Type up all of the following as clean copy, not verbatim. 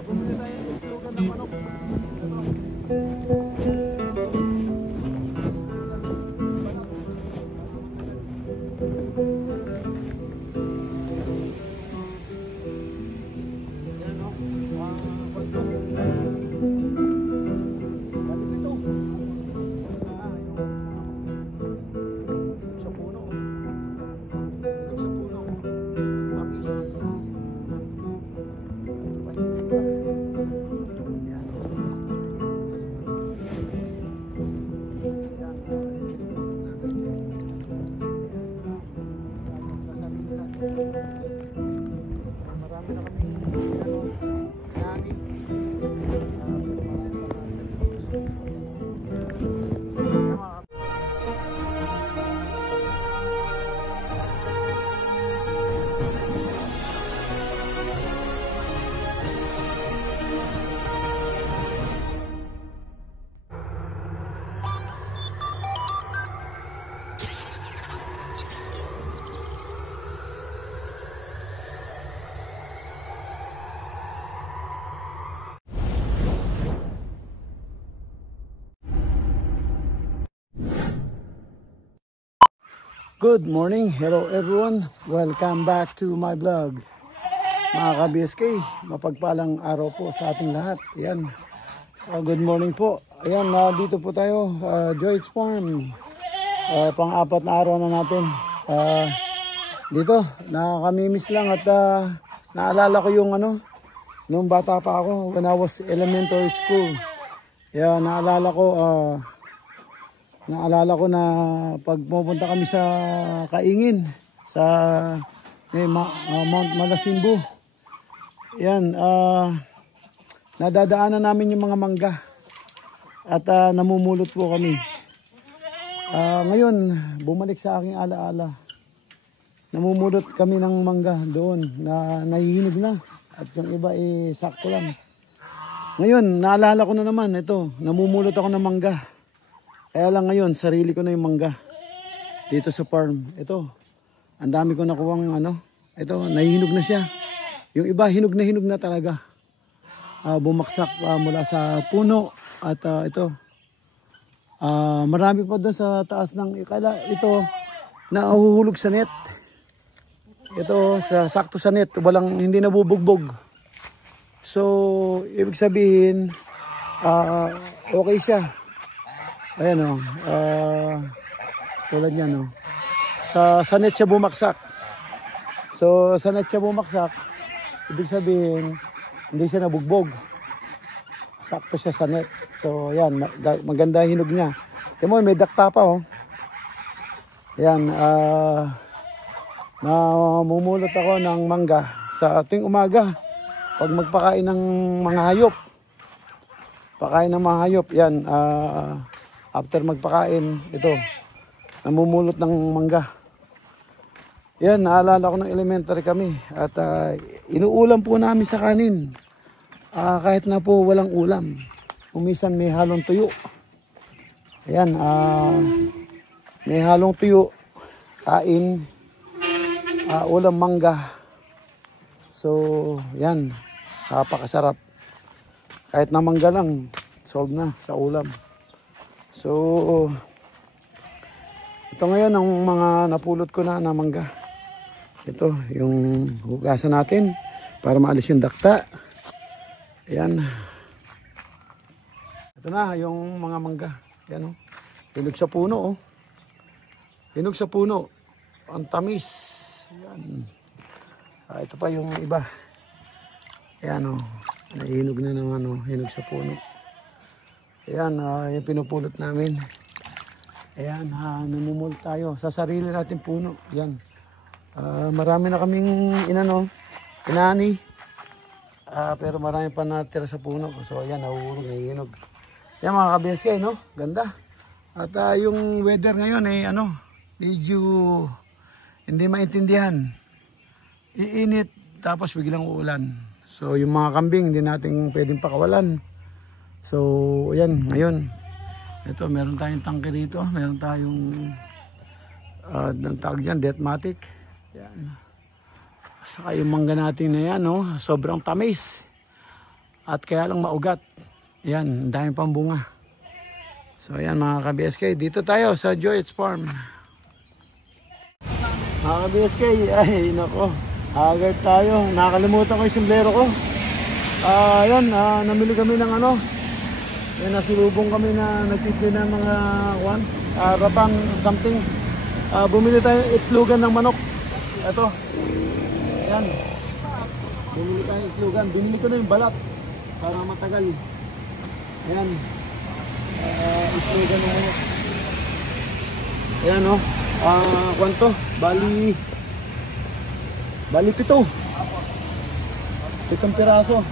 Bumili tayo ng itlogan ng manok. Marami na kami nani. Good morning, hello everyone, welcome back to my vlog. Mga ka-BSK, mapagpalang araw po sa ating lahat. Ayan, good morning po. Ayan, dito po tayo, Joyce Farm. Pang-apat na araw na natin. Dito, nakakamiss lang at naalala ko yung nung bata pa ako, when I was elementary school. Ayan, naalala ko na pag pupunta kami sa Kaingin sa Mount Malasimbo. Yan, nadadaanan namin yung mga mangga at namumulot po kami. Ngayon, bumalik sa aking alaala. Namumulot kami ng mangga doon na nahihinog na at yung iba sakto lang. Ngayon, naalala ko na naman ito, namumulot ako ng mangga. Kaya lang ngayon, sarili ko na yung mangga dito sa farm. Ito, ang dami ko nakuwang ito, nahihinog na siya. Yung iba, hinog na talaga. Bumaksak mula sa puno. At ito, marami pa doon sa taas ng ikala. Ito, nahuhulog sa net. Ito, sakto sa net. Hindi nabubugbog. So, ibig sabihin, okay siya. Ayan tulad yan sa net siya bumaksak. So sa net siya bumaksak, ibig sabihin hindi siya nabugbog, sakto siya sa net. So ayan, maganda hinog niya. Tingnan mo, may dakta pa ayan, namumulot ako ng mangga sa ating umaga pag magpakain ng mga hayop. Pakain ng mga hayop yan. After magpakain, ito, namumulot ng mangga. Yan, naalala ko ng elementary kami. At inuulam po namin sa kanin. Kahit na po walang ulam. Umisan may halong tuyo. Ayan, may halong tuyo. Kain. Ulam mangga. So, yan. Napakasarap. Kahit na mangga lang, solve na sa ulam. So, ito ngayon ang mga napulot ko na mangga. Ito, yung hugasan natin para maalis yung dakta. Ayan. Ito na, yung mga mangga. Ayan, hinog sa puno, hinog sa puno. Ang tamis. Ayan. Ito pa yung iba. Ayan, nahihinog na ng hinog sa puno. Ayan, yung pinupulot namin. Ayan, namumulot tayo sa sarili natin puno. Ayan. Marami na kaming inani. Pero marami pa natira sa puno. So ayan, nahuhulog, nahihinog. Ayan mga ka-BSK, ganda. At yung weather ngayon medyo hindi maintindihan. Iinit, tapos biglang uulan. So yung mga kambing, hindi natin pwedeng pakawalan. So, ayan, ngayon, ito, meron tayong tangke rito, meron tayong, tawag dyan, Deathmatic. Ayan. Saka yung mangga natin na yan, sobrang tamis. At kaya lang maugat. Yan, ang daming pang bunga. So ayan mga ka-BSK, dito tayo sa Joy's Farm. Mga ka-BSK, ay nako, haggard tayo. Nakalimutan ko yung sombrero ko. Ayan, namili kami ng ano. Yan, nasilubong kami na nagtitli ng mga ratang something. Bumili tayo itlogan ng manok. Ito. Ayan. Bumili tayo itlogan. Binili ko na yung balat para matagal. Ayan. Itlogan ng manok. Ayan o. Kwanto? Bali 7. 7 piraso.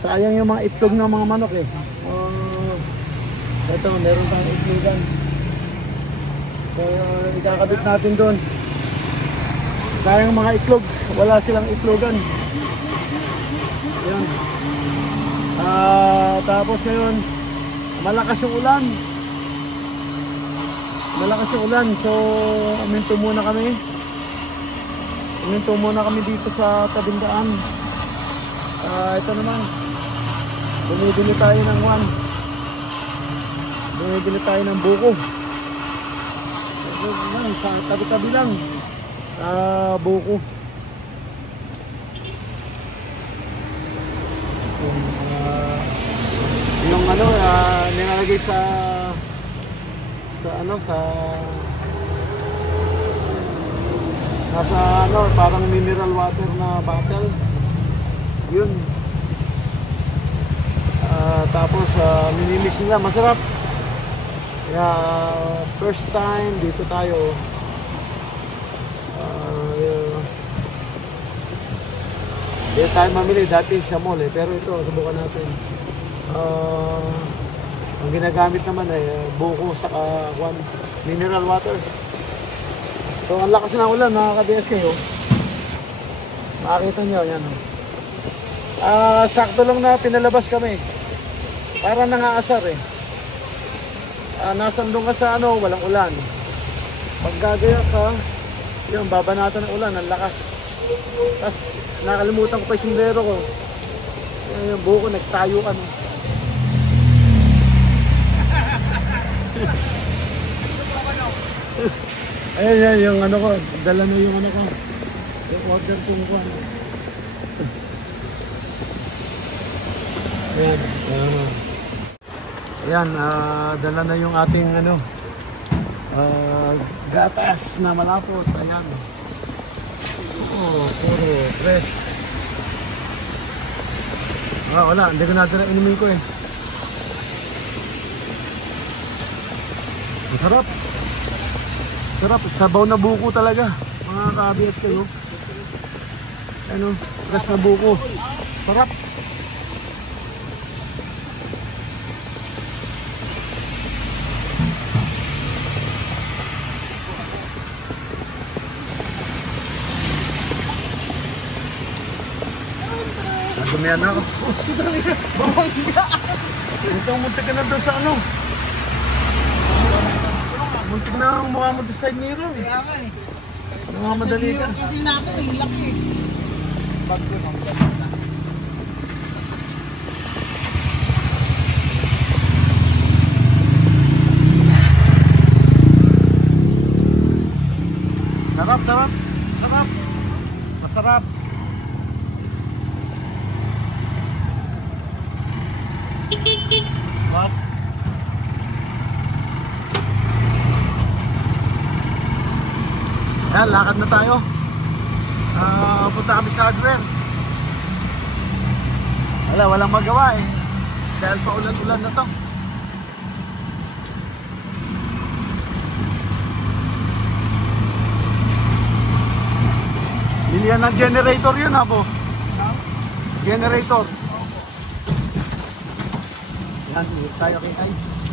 Sayang yung mga itlog ng mga manok eh. Ito, meron tayong itlogan. So, ikakabit natin doon. Sayang mga itlog. Wala silang itlogan. Ayan. Tapos ngayon, malakas yung ulan. Malakas yung ulan. So, uminto muna kami. Uminto muna kami dito sa tabing daan. Ito naman. Bumibili tayo ng bumibili tayo ng buko. Sa tabi-tabi lang. Buko. Yung ano, nilalagay sa nasa ano, parang mineral water na bottle. Yun. Tapos minimix nila, masarap. Kaya first time dito tayo. Dito tayo mamili dati sa mall eh, pero ito subukan natin. Ang ginagamit naman ay buko sa mineral water. So ang lakas ng ulan mga ka-BSK oh. Makikita nyo yan oh. Sakto lang na pinalabas kami. Para nangaasar eh. Nasandong ka sa ano, walang ulan. Pag gagaya ka, yun, babanatan ng ulan, ang lakas. Tapos nakalimutan ko pa yung sombrero ko. Yung buko nagtayuan. Ayan, yung ano ko, dala na yung ano ko. Yung order kong ko. Ayan, dala na yung ating ano, gatas na malapot. Ayan. Puro fresh. Wala, hindi ko natin na inumin ko eh. Masarap. Sarap, sabaw na buko talaga. Mga ka-BSK kayo. Ano, fresh na buko. Sarap. Dumiyan na ako. Bawangga! Itong muntik ka na doon sa ano. Muntik na ang mukha mo doon sa side mirror. Kaya nga eh. Namamadali ka. Kasi natin, ang laki. Bag ko nang gano'n na. Sarap, sarap. Sarap. Masarap. Mas. Ayan, lakad na tayo. Punta kami sa hardware. Walang magawa eh. Dahil pa ulan-ulan na to. Bilihan ng generator yun ha po. Generator. Yan, tayo kay Ives.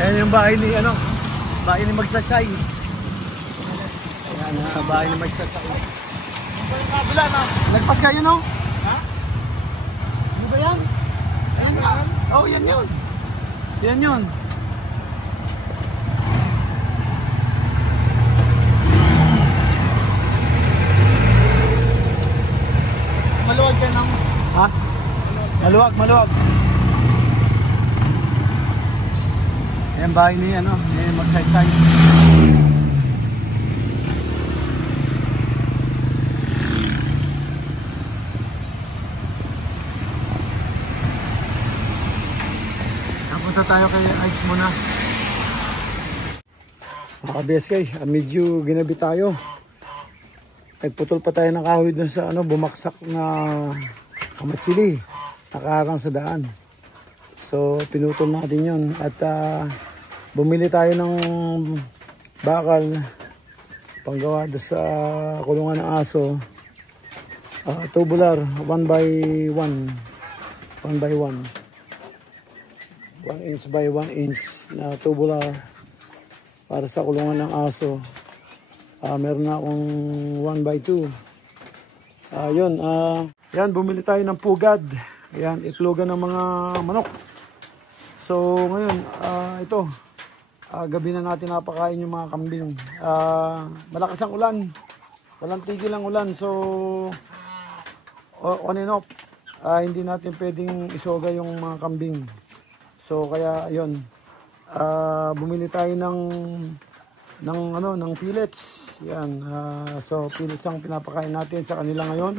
Ayan yung bahay ni ano, bahay ni Magsasay. Ayan, bahay ni Magsasay. Kabila na. Lagpas kayo no? Ha? Ano ba yan? Yan ba? Oh, yan yun. Yan yun. Maluwag yan ang... Ha? Maluwag, maluwag. Ayan bahay niya, ano? Ayan magsaysay. Napunta tayo kay Aids muna. Mga BSK, medyo ginabi tayo. Nagputol pa tayo ng kahoy dun sa ano, bumaksak na kamatsili. Nakaharang sa daan. So pinutol natin yun. At bumili tayo ng bakal panggawa doon sa kulungan ng aso. Tubular 1 by 1 1 by 1 1 inch by 1 inch na tubular para sa kulungan ng aso. Meron na akong 1 by 2. Yan, bumili tayo ng pugad. Ayan, itlogan ng mga manok. So ngayon, ito gabi na natin napakain yung mga kambing. Malakas ang ulan, walang tigil ang ulan, so on and off. Hindi natin pwedeng isoga yung mga kambing. So kaya ayun, bumili tayo ng pellets. Yan, so pellets ang pinapakain natin sa kanila ngayon.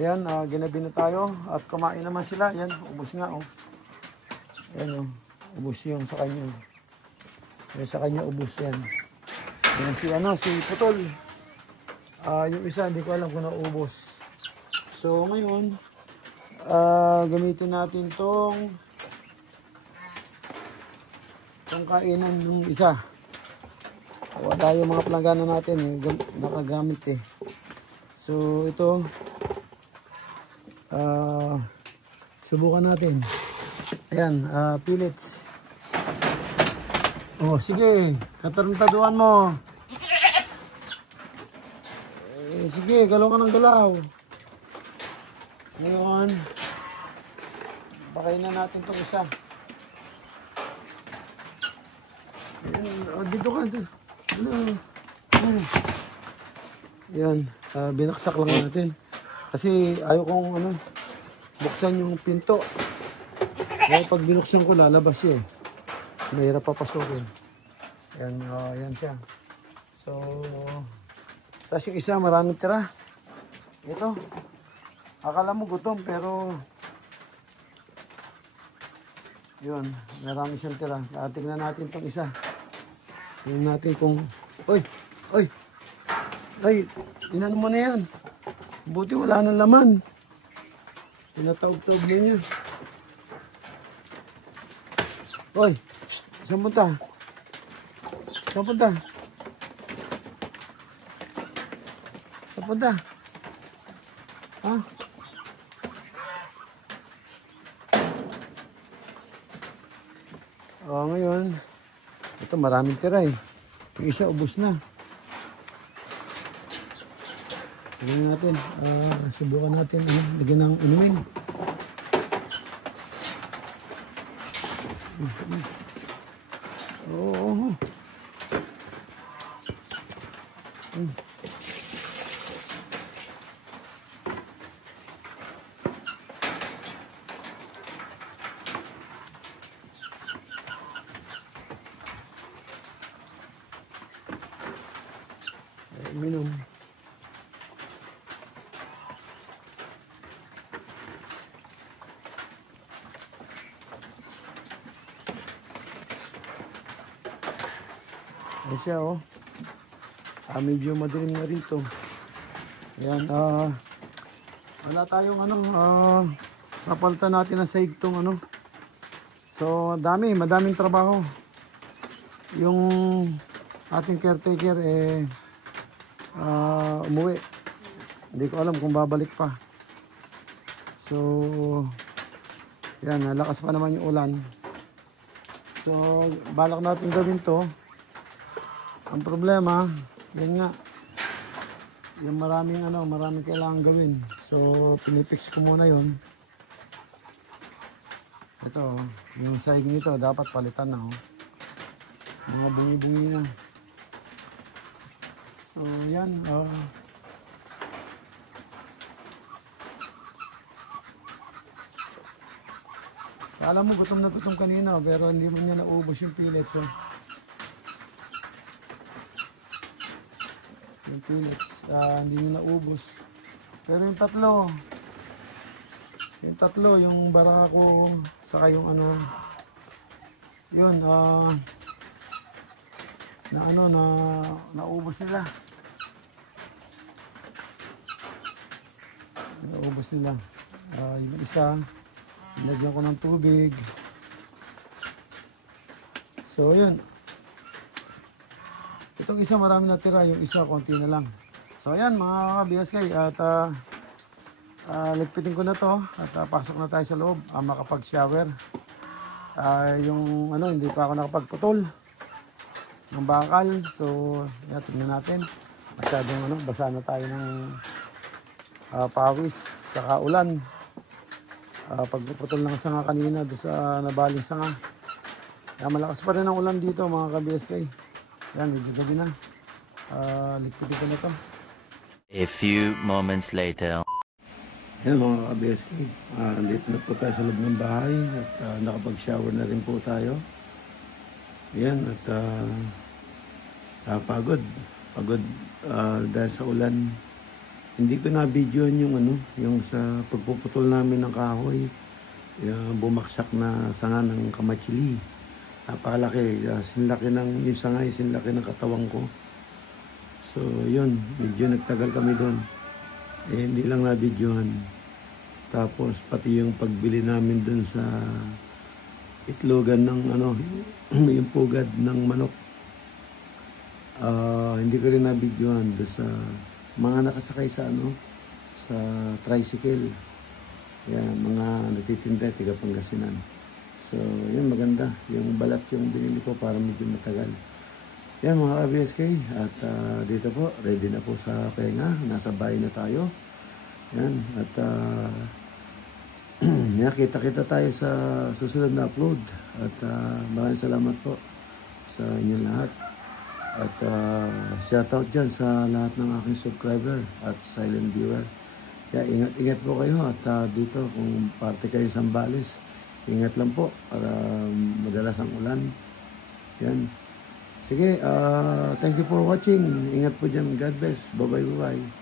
Ayan, ginabi na tayo at kumain naman sila. Yan, ubos nga oh. Ayan oh, ubos yung sa kanya. Yan sa kanya ubos yan. Yan si Putol. Yung isa hindi ko alam kung naubos. So ngayon, gamitin natin tong kainan ng isa. Wala yung mga planggana natin nakagamit eh. So ito, subukan natin. Ayan, pellets. Oh, sige, katarantaduan mo. Sige, galaw ka ng galaw. Ngayon, bakayin na natin itong isa. Ayan, dito ka. Ayan, binaksak lang natin. Kasi ayaw kong buksan yung pinto. Kaya pag binuksan ko, lalabas siya eh. Mahirap papasukin. Ayan, ayan siya. So, tapos yung isa, maraming tira. Ito. Akala mo gutom, pero yun, marami siyang tira. Tingnan natin itong isa. Tingnan natin kung... Ay, inano mo na yan. Buti wala nang laman. Tinataob-taob na niya. Oy, saan punta? Saan punta? Saan punta? Ha? Ngayon, ito maraming tira eh. Yung isa, ubos na. Lagyan natin. Subukan natin. Lagyan ng inumin. Oo. Minum. Ayan siya oh. Medyo madilim na rito. Ayan, wala tayong napalitan natin ang side tong So, madaming trabaho. Yung ating caretaker umuwi. Hindi ko alam kung babalik pa. So, yan, nalakas pa naman yung ulan. So, balak natin gawin to. Ang problema, yan nga, yung maraming kailangan gawin. So, So, pinipix ko muna yun. Ito, yung sahig nito, dapat palitan na. Oh. Mga bungi-bungi na. So, yan. Alam mo, gutom na gutom kanina, pero hindi mo niya naubos yung pellets. So. Yung pellets, hindi niya naubos. Pero yung tatlo, yung barako, saka yung ano, yun, naubos nila. Naubos nila. Yung isa, nilagyan ko ng tubig. So, yun. Itong isa marami natira, yung isa konti na lang. So, ayan mga BSK, at ligpitin ko na to at pasok na tayo sa loob, makapag-shower. Yung ano, hindi pa ako nakapagputol ng bakal. So, yan, tingnan natin. Masyadong ano, basa na tayo ng pawis saka ulan. Pagpuputol ng sanga kanina doon sa nabaling sanga. Malakas pa rin ang ulan dito mga ka-BSK. Yan, medyo gabi na. Ligpitin ko na to. A few moments later. Yan mga ka-BSK. Dito na po tayo sa loob ng bahay at nakapag-shower na rin po tayo. Yan, at pagod dahil sa ulan. Hindi ko na-videoan yung ano, yung sa pagpuputol namin ng kahoy, yung bumaksak na sanga ng kamatsili. Napakalaki, sinlaki ng yung sangay, sinlaki ng katawan ko. So yun, medyo nagtagal kami doon. Hindi lang na-videoan. Tapos pati yung pagbili namin doon sa itlogan ng ano, yung pugad ng manok. Hindi ko rin na-videoan doon sa mga nakasakay sa ano, sa tricycle. Yan, mga nagtitinda, tiga Pangasinan. So, yan maganda. Yung balat yung binili ko para medyo matagal. Yan mga ka-BSK. At dito po, ready na po sa pahinga. Nasa bahay na tayo. Yan. At kita-kita tayo sa susunod na upload. At maraming salamat po sa inyong lahat. At shoutout dyan sa lahat ng aking subscriber at silent viewer. Kaya ingat-ingat po kayo at dito kung parte kayo sa Zambales, ingat lang po para madalas ang ulan. Yan. Sige, thank you for watching. Ingat po dyan. God bless. Bye-bye.